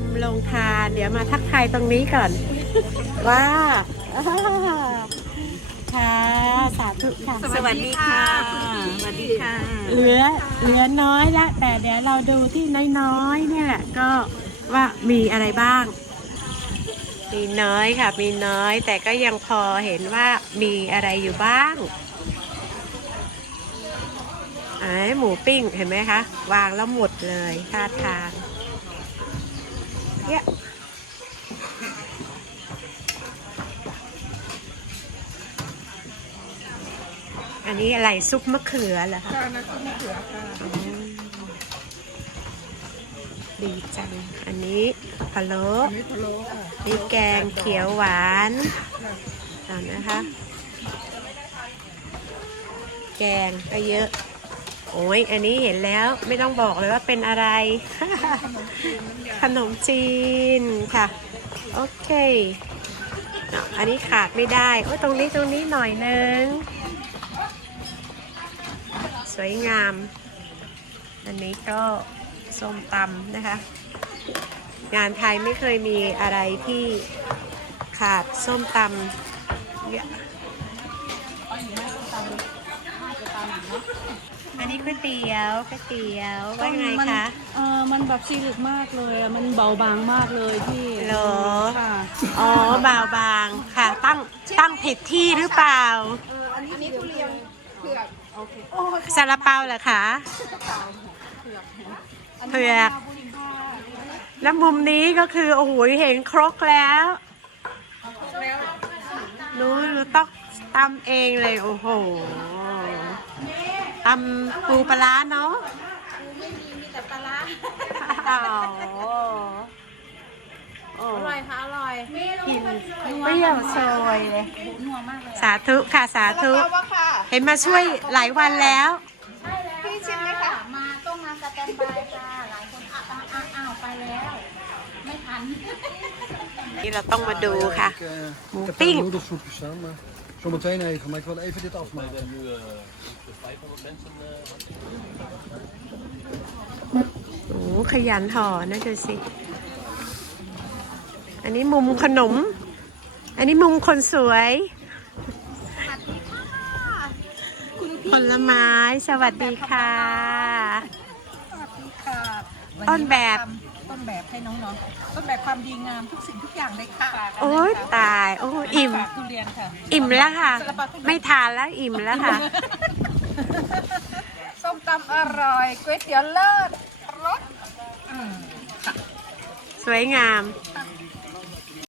มลงทาน เดี๋ยวมาทักทายตรงนี้ก่อน ว่าค่ะสาธุค่ะสวัสดีค่ะ สวัสดีค่ะ เหลือเหลือน้อยละแต่เดี๋ยวเราดูที่น้อยๆเนี่ยแหละก็ว่ามีอะไรบ้าง มีน้อยค่ะ มีน้อย แต่ก็ยังพอเห็นว่ามีอะไรอยู่บ้างไอ้หมูปิ้งเห็นไหมคะ วางแล้วหมดเลยท่าทาง เนี่ยอันนี้อะไรซุปมะเขือเหรอคะค่ะน้ำซุปมะเขือค่ะดีจัง อันนี้พะโล้อันนี้พะโล้ค่ะมีแกงเขียวหวานอ่านะคะ แกงก็เยอะ โอ้ยอันนี้เห็นแล้วไม่ต้องบอกเลยว่าเป็นอะไร ขนมจีนค่ะ โอเคอะอันนี้ขาดไม่ได้โอ้ตรงนี้ตรงนี้หน่อยนึง สวยงาม อันนี้ก็ส้มตำนะคะ งานไทยไม่เคยมีอะไรที่ขาดส้มตำเนี่ย อันนี้ก๋วยเตี๋ยวก๋วยเตี๋ยวว่าไงมันคะ เออมันแบบซีลึกมากเลยอะมันเบาบางมากเลยพี่เหรอ ค่ะ อ๋อบาวบางค่ะ ตั้งตั้งผิดที่หรือเปล่าอันนี้ทุเรียนเผือกโอเคซาลาเปาเหรอคะเผือกแล้วมุมนี้ก็คือโอ้โหเห็นครกแล้วแล้วหนูหนูต้องตำเองเลยโอ้โห ตำปูปลาร้าเนาะไม่มีมีแต่ปลาร้าอ๋อโอ้อร่อยค่ะอร่อยกินเปรี้ยวโชยเลยนัวมากเลยสาธุค่ะสาธุเอาวะค่ะเห็นมาช่วยหลายวันแล้วพี่ชิมไหมคะมาต้องมาสแตนบายค่ะหลายคนอ้าวอ้าวอ้าวอ้าวไปแล้ว ไม่ทันนี่เราต้องมาดูค่ะ Ik, eh, Moe ik heb ping. daar noedelsoepjes staan, maar zometeen even. Maar ik wil even dit afmaken. โอ้ขยันห่อนะดูสิ อันนี้มุมขนม อันนี้มุมคนสวย ผลไม้ สวัสดีค่ะ สวัสดีค่ะ ต้นแบบต้นแบบให้น้องๆ ต้นแบบความดีงามทุกสิ่งทุกอย่างเลยค่ะโอ้ยตาย โอ้ยอิ่ม ฝากทุเรียนค่ะอิ่มแล้วค่ะ ซาลาเปาทุเรียน ไม่ทานแล้วอิ่มแล้วค่ะ ส้มตำอร่อยก๋วยเตี๋ยวเลิศรสอืม สวยงามอ